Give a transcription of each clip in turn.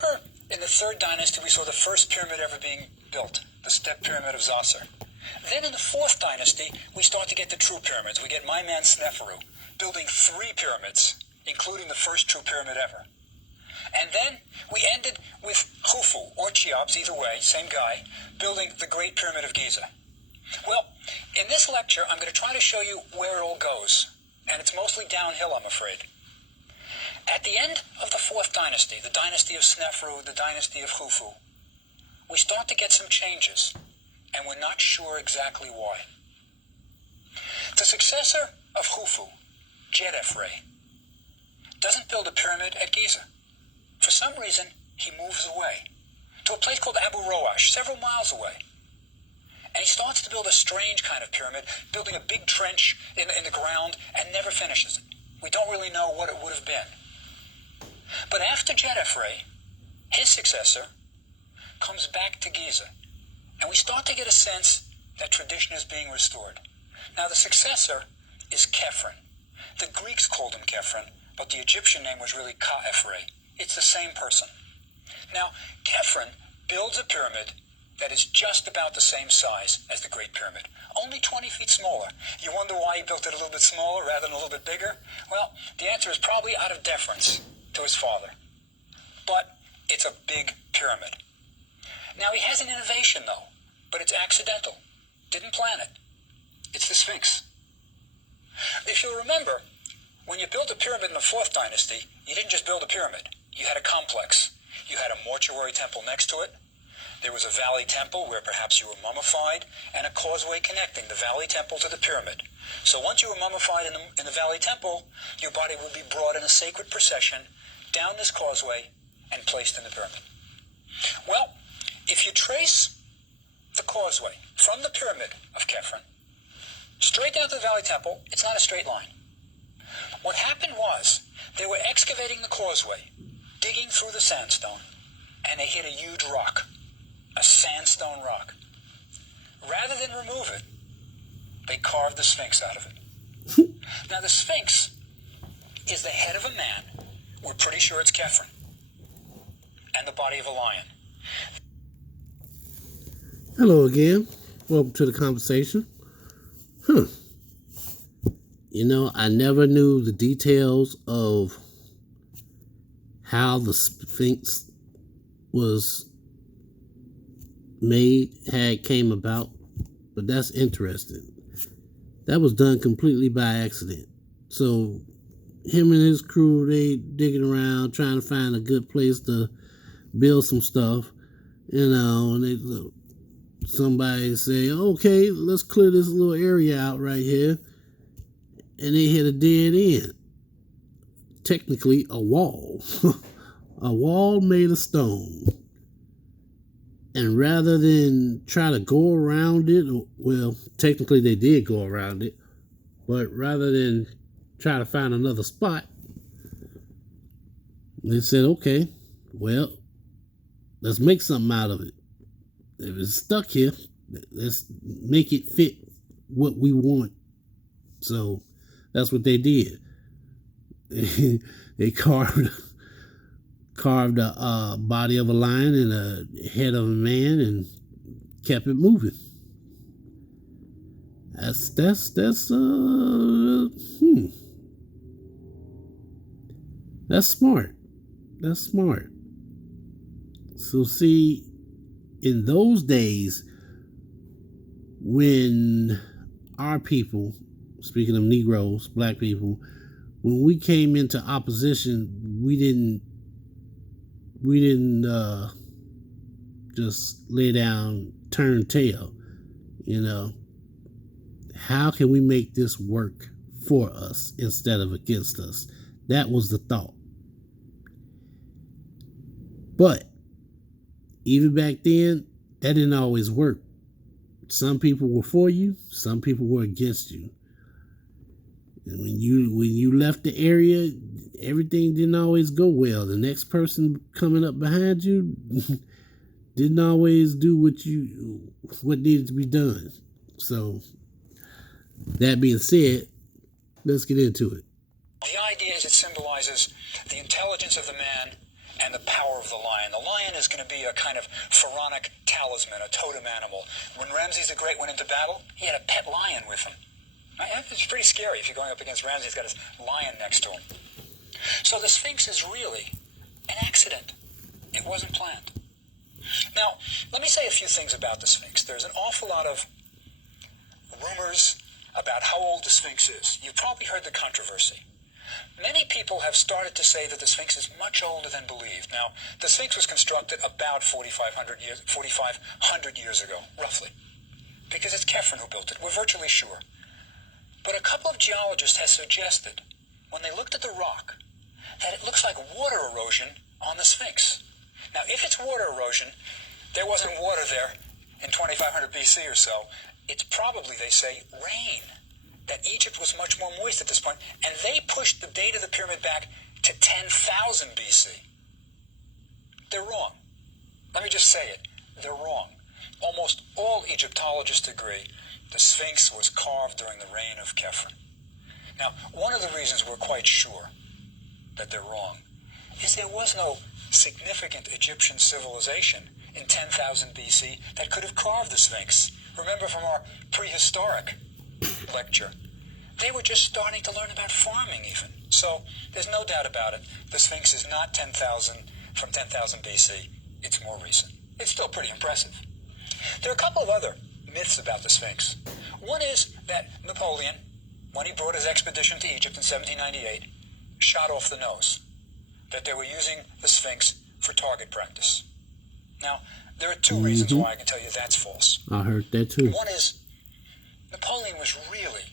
In the Third Dynasty, we saw the first pyramid ever being built, the Step Pyramid of Zoser. Then in the Fourth Dynasty, we start to get the true pyramids. We get my man Sneferu building 3 pyramids, including the first true pyramid ever. And then we ended with Khufu, or Cheops, either way, same guy, building the Great Pyramid of Giza. Well, in this lecture, I'm going to try to show you where it all goes. And it's mostly downhill, I'm afraid. At the end of the Fourth Dynasty, the dynasty of Sneferu, the dynasty of Khufu, we start to get some changes, and we're not sure exactly why. The successor of Khufu, Djedefre, doesn't build a pyramid at Giza. For some reason, he moves away to a place called Abu Roash, several miles away. And he starts to build a strange kind of pyramid, building a big trench in the ground, and never finishes it. We don't really know what it would have been. But after Djedefre, his successor comes back to Giza, and we start to get a sense that tradition is being restored. Now, the successor is Khephren. The Greeks called him Khephren, but the Egyptian name was really Ka-Ephre. It's the same person. Now, Khephren builds a pyramid that is just about the same size as the Great Pyramid, only 20 feet smaller. You wonder why he built it a little bit smaller rather than a little bit bigger? Well, the answer is probably out of deference to his father. But it's a big pyramid. Now, he has an innovation, though, but it's accidental. Didn't plan it. It's the Sphinx. If you'll remember, when you built a pyramid in the Fourth Dynasty, you didn't just build a pyramid. You had a complex. You had a mortuary temple next to it. There was a valley temple where perhaps you were mummified, and a causeway connecting the valley temple to the pyramid. So once you were mummified in the valley temple, your body would be brought in a sacred procession down this causeway and placed in the pyramid. Well, if you trace the causeway from the pyramid of Khephren straight down to the valley temple, it's not a straight line. What happened was they were excavating the causeway, digging through the sandstone, and they hit a huge rock, a sandstone rock. Rather than remove it, they carved the Sphinx out of it. Now, the Sphinx is the head of a man. We're pretty sure it's Khephren. And the body of a lion. Hello again. Welcome to the conversation. You know, I never knew the details of how the Sphinx was made, came about, but that's interesting. That was done completely by accident. So him and his crew, they digging around trying to find a good place to build some stuff, you know, and somebody say, okay, let's clear this little area out right here. And they hit a dead end. Technically a wall. A wall made of stone. And rather than try to go around it, well, technically they did go around it, but rather than try to find another spot, they said, okay, well, let's make something out of it. If it's stuck here, let's make it fit what we want. So that's what they did. They carved a body of a lion and a head of a man and kept it moving. That's smart. That's smart. So see, in those days, when our people, speaking of Negroes, black people, when we came into opposition, we didn't just lay down, turn tail. You know, how can we make this work for us instead of against us? That was the thought. But even back then, that didn't always work. Some people were for you, some people were against you. And when you left the area, everything didn't always go well. The next person coming up behind you didn't always do what needed to be done. So that being said, let's get into it. The idea is it symbolizes the intelligence of the man and the power of the lion. The lion is going to be a kind of pharaonic talisman, a totem animal. When Ramses the Great went into battle, he had a pet lion with him. It's pretty scary if you're going up against Ramses. He's got his lion next to him. So the Sphinx is really an accident. It wasn't planned. Now, let me say a few things about the Sphinx. There's an awful lot of rumors about how old the Sphinx is. You've probably heard the controversy. Many people have started to say that the Sphinx is much older than believed. Now, the Sphinx was constructed about 4,500 years ago, roughly, because it's Khephren who built it. We're virtually sure. But a couple of geologists have suggested, when they looked at the rock, that it looks like water erosion on the Sphinx. Now, if it's water erosion, there wasn't water there in 2500 BC or so. It's probably, they say, rain. That Egypt was much more moist at this point, and they pushed the date of the pyramid back to 10,000 BC. They're wrong. Let me just say it. They're wrong. Almost all Egyptologists agree the Sphinx was carved during the reign of Khephren. Now, one of the reasons we're quite sure that they're wrong is there was no significant Egyptian civilization in 10,000 BC that could have carved the Sphinx. Remember from our prehistoric lecture, they were just starting to learn about farming even. So there's no doubt about it. The Sphinx is not 10,000 from 10,000 BC. It's more recent. It's still pretty impressive. There are a couple of other myths about the Sphinx. One is that Napoleon, when he brought his expedition to Egypt in 1798, shot off the nose, that they were using the Sphinx for target practice. Now, there are two reasons why I can tell you that's false. I heard that too. One is Napoleon was really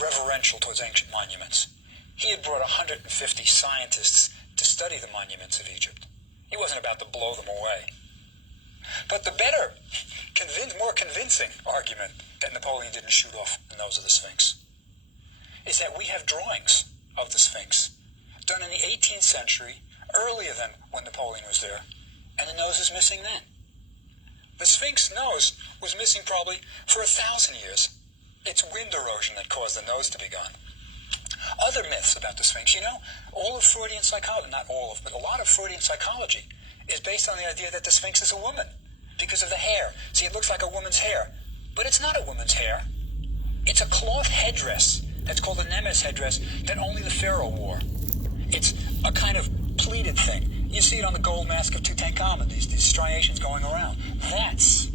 reverential towards ancient monuments. He had brought 150 scientists to study the monuments of Egypt. He wasn't about to blow them away. But the better, more convincing argument that Napoleon didn't shoot off the nose of the Sphinx is that we have drawings of the Sphinx done in the 18th century, earlier than when Napoleon was there, and the nose is missing then. The Sphinx nose was missing probably for 1,000 years. It's wind erosion that caused the nose to be gone. Other myths about the Sphinx, all of Freudian psychology, not all of, but a lot of Freudian psychology is based on the idea that the Sphinx is a woman because of the hair. See, it looks like a woman's hair, but it's not a woman's hair. It's a cloth headdress that's called a Nemes headdress that only the pharaoh wore. It's a kind of pleated thing. You see it on the gold mask of Tutankhamun, these striations going around. That's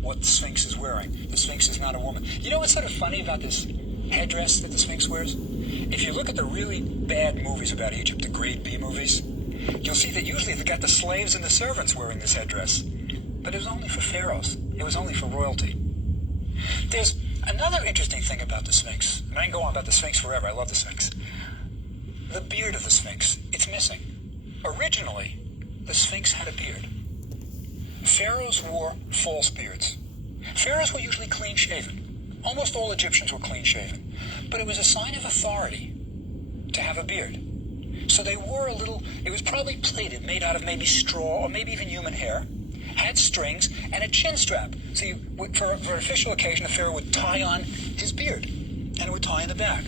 what the Sphinx is wearing. The Sphinx is not a woman. You know what's sort of funny about this headdress that the Sphinx wears? If you look at the really bad movies about Egypt, the grade B movies, you'll see that usually they've got the slaves and the servants wearing this headdress. But it was only for pharaohs. It was only for royalty. There's another interesting thing about the Sphinx. And I can go on about the Sphinx forever. I love the Sphinx. The beard of the Sphinx, it's missing. Originally, the Sphinx had a beard. Pharaohs wore false beards. Pharaohs were usually clean-shaven. Almost all Egyptians were clean-shaven. But it was a sign of authority to have a beard. So they wore it was probably plaited, made out of maybe straw or maybe even human hair, had strings, and a chin strap. So for an official occasion, the pharaoh would tie on his beard, and it would tie in the back.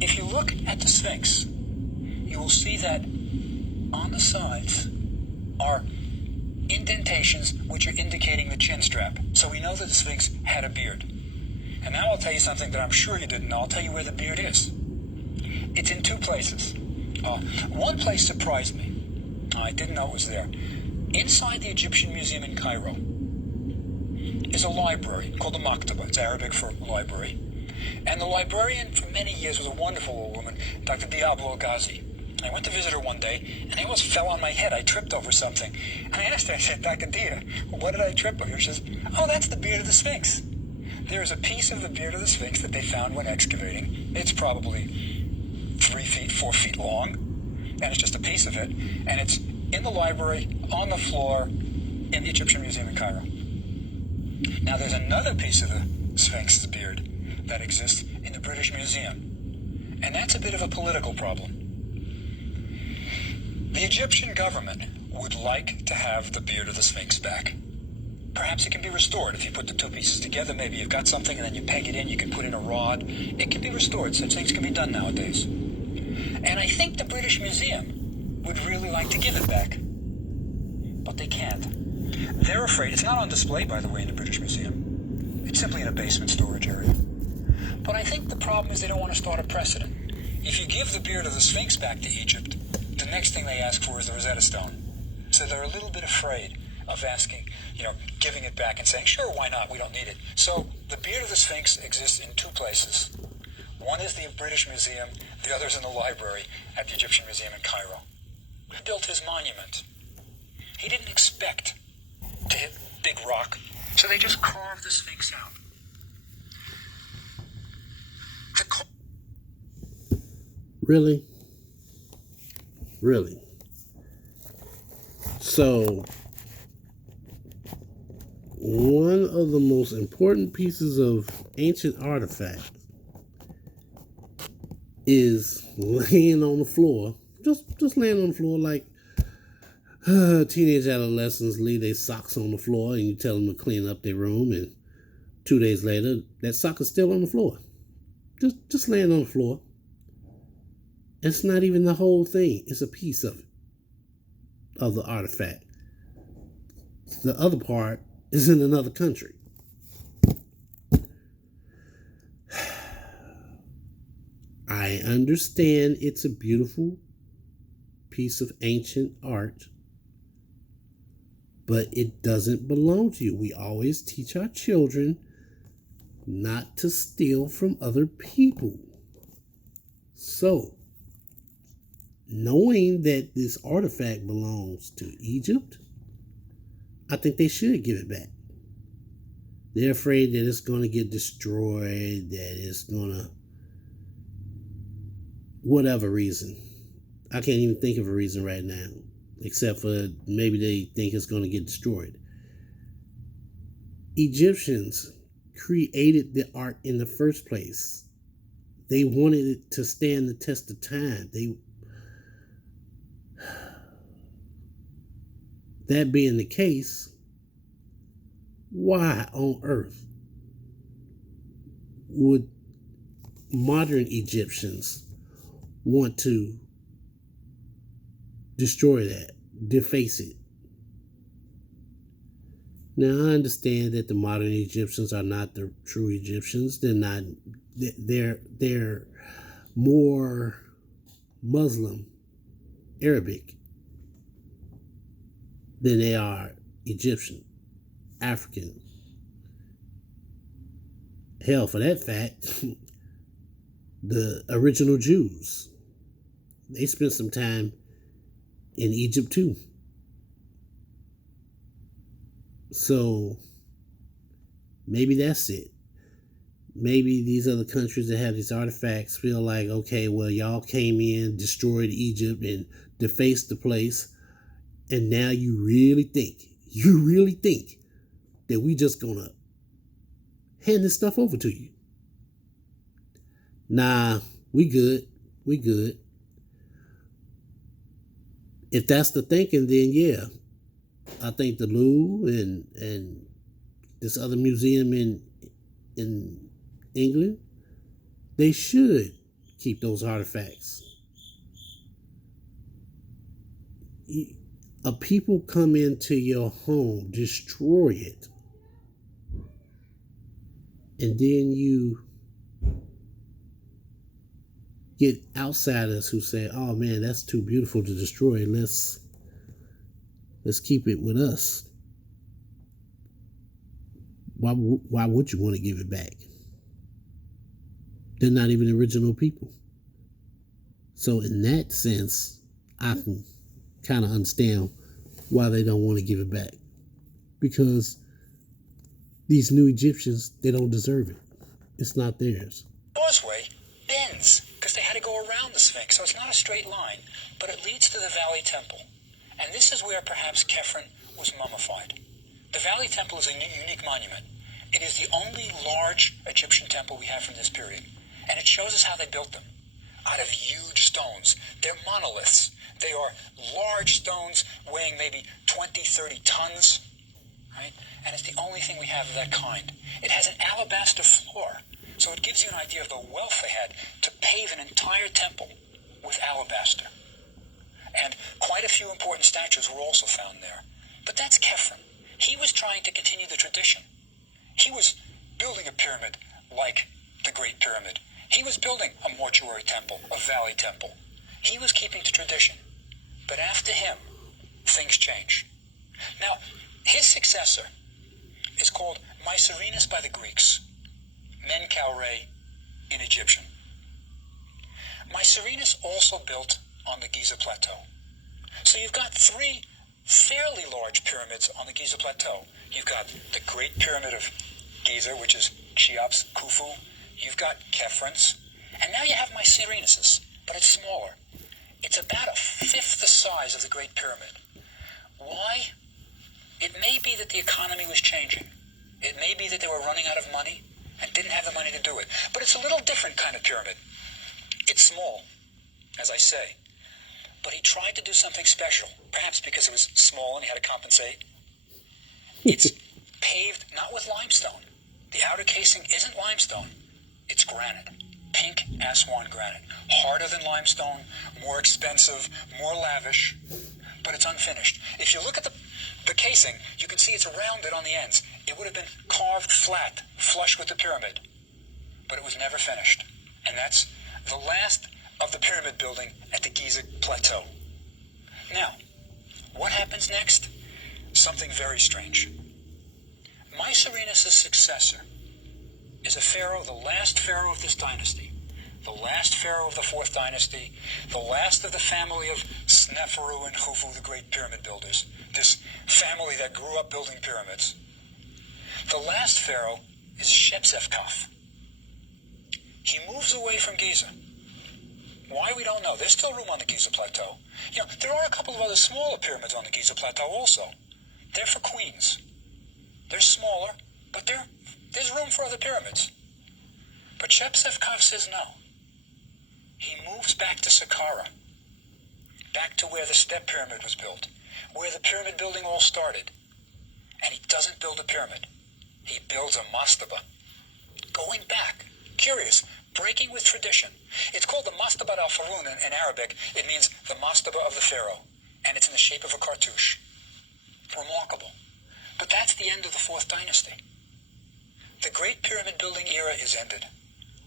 If you look at the Sphinx, you will see that on the sides are indentations which are indicating the chin strap. So we know that the Sphinx had a beard. And now I'll tell you something that I'm sure you didn't know. I'll tell you where the beard is. It's in two places. One place surprised me. I didn't know it was there. Inside the Egyptian Museum in Cairo is a library called the Maktaba. It's Arabic for library. And the librarian for many years was a wonderful old woman, Dr. Diablo Ghazi. I went to visit her one day, and I almost fell on my head. I tripped over something. And I asked her, I said, Dr. Dia, what did I trip over? She says, oh, that's the beard of the Sphinx. There is a piece of the beard of the Sphinx that they found when excavating. It's probably 3 feet, 4 feet long, and it's just a piece of it. And it's in the library, on the floor, in the Egyptian Museum in Cairo. Now, there's another piece of the Sphinx's beard that exists in the British Museum, and that's a bit of a political problem. The Egyptian government would like to have the beard of the Sphinx back. Perhaps it can be restored if you put the two pieces together. Maybe you've got something and then you peg it in, you can put in a rod. It can be restored. Such things can be done nowadays. And I think the British Museum would really like to give it back. But they can't. They're afraid. It's not on display, by the way, in the British Museum. It's simply in a basement storage area. But I think the problem is they don't want to start a precedent. If you give the beard of the Sphinx back to Egypt, the next thing they ask for is the Rosetta Stone. So they're a little bit afraid of asking, giving it back and saying, sure, why not? We don't need it. So the beard of the Sphinx exists in two places. One is the British Museum, the other is in the library at the Egyptian Museum in Cairo. He built his monument. He didn't expect to hit big rock, so they just carved the Sphinx out. Really? Really? So, one of the most important pieces of ancient artifacts is laying on the floor. Just laying on the floor like teenage adolescents leave their socks on the floor and you tell them to clean up their room, and 2 days later, that sock is still on the floor. Just laying on the floor. It's not even the whole thing. It's a piece of it, of the artifact. The other part is in another country. I understand it's a beautiful piece of ancient art, but it doesn't belong to you. We always teach our children not to steal from other people. So, knowing that this artifact belongs to Egypt, I think they should give it back. They're afraid that it's going to get destroyed, that it's going to, whatever reason. I can't even think of a reason right now, except for maybe they think it's going to get destroyed. Egyptians created the art in the first place. They wanted it to stand the test of time. That being the case, why on earth would modern Egyptians want to destroy that, deface it? Now, I understand that the modern Egyptians are not the true Egyptians. They're not. They're more Muslim, Arabic, than they are Egyptian, African. Hell, for that fact, the original Jews, they spent some time in Egypt too. So maybe that's it. Maybe these other countries that have these artifacts feel like, okay, well, y'all came in, destroyed Egypt, and defaced the place, and now you really think that we just gonna hand this stuff over to you? Nah, we good. If that's the thinking, then yeah, I think the Louvre and this other museum in England, they should keep those artifacts. A people come into your home, destroy it, and then you get outsiders who say, oh man, that's too beautiful to destroy. Let's keep it with us. Why would you want to give it back? They're not even original people. So in that sense, I can kind of understand why they don't want to give it back. Because these new Egyptians, they don't deserve it. It's not theirs. Causeway bends because they had to go around the Sphinx, so it's not a straight line, but it leads to the Valley Temple. And this is where perhaps Khephren was mummified. The Valley Temple is a unique monument. It is the only large Egyptian temple we have from this period. And it shows us how they built them. Out of huge stones. They're monoliths. They are large stones weighing maybe 20, 30 tons. Right? And it's the only thing we have of that kind. It has an alabaster floor. So it gives you an idea of the wealth they had to pave an entire temple with alabaster. And quite a few important statues were also found there. But that's Khephren. He was trying to continue the tradition. He was building a pyramid like the Great Pyramid. He was building a mortuary temple, a valley temple. He was keeping to tradition. But after him, things change. Now, his successor is called Mycerinus by the Greeks, Menkaure in Egyptian. Mycerinus also built on the Giza Plateau. So you've got three fairly large pyramids on the Giza Plateau. You've got the Great Pyramid of Giza, which is Cheops, Khufu. You've got Khephrens. And now you have Mycerinus's, but it's smaller. It's about a fifth the size of the Great Pyramid. Why? It may be that the economy was changing. It may be that they were running out of money and didn't have the money to do it. But it's a little different kind of pyramid. It's small, as I say. But he tried to do something special, perhaps because it was small and he had to compensate. It's paved not with limestone. The outer casing isn't limestone. It's granite. Pink Aswan granite. Harder than limestone, more expensive, more lavish, but it's unfinished. If you look at the casing, you can see it's rounded on the ends. It would have been carved flat, flush with the pyramid, but it was never finished. And that's the last of the pyramid building at the Giza Plateau. Now, what happens next? Something very strange. Mycerinus' successor is a pharaoh, the last pharaoh of this dynasty, the last pharaoh of the fourth dynasty, the last of the family of Sneferu and Khufu, the great pyramid builders, this family that grew up building pyramids. The last pharaoh is Shepsefkaf. He moves away from Giza. Why, we don't know. There's still room on the Giza Plateau. You know, there are a couple of other smaller pyramids on the Giza Plateau also. They're for queens. They're smaller, but there's room for other pyramids. But Shepsefkaf says no. He moves back to Saqqara, back to where the step pyramid was built, where the pyramid building all started. And he doesn't build a pyramid. He builds a mastaba. Going back. Curious. Breaking with tradition. It's called the Mastabat al-Farun in Arabic. It means the mastaba of the pharaoh. And it's in the shape of a cartouche. Remarkable. But that's the end of the fourth dynasty. The great pyramid building era is ended.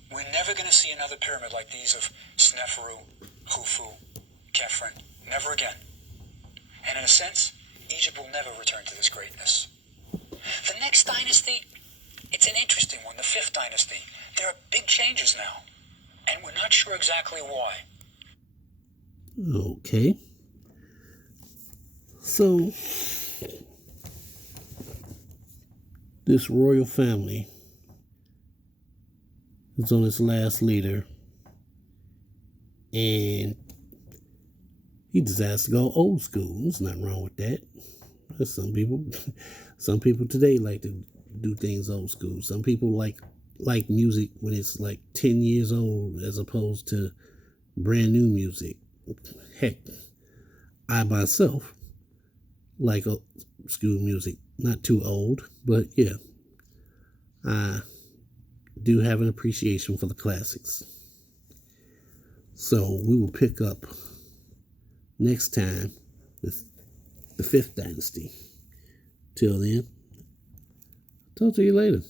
We're never going to see another pyramid like these of Sneferu, Khufu, Khephren. Never again. And in a sense, Egypt will never return to this greatness. The next dynasty, it's an interesting one, the fifth dynasty. There are big changes now, and we're not sure exactly why. Okay. So, this royal family is on its last leader, and he decides to go old school. There's nothing wrong with that. There's some people today like to do things old school. Some people like music when it's like 10 years old as opposed to brand new music. Heck, I myself like old school music. Not too old, but yeah, I do have an appreciation for the classics. So we will pick up next time with the fifth dynasty. Till then, talk to you later.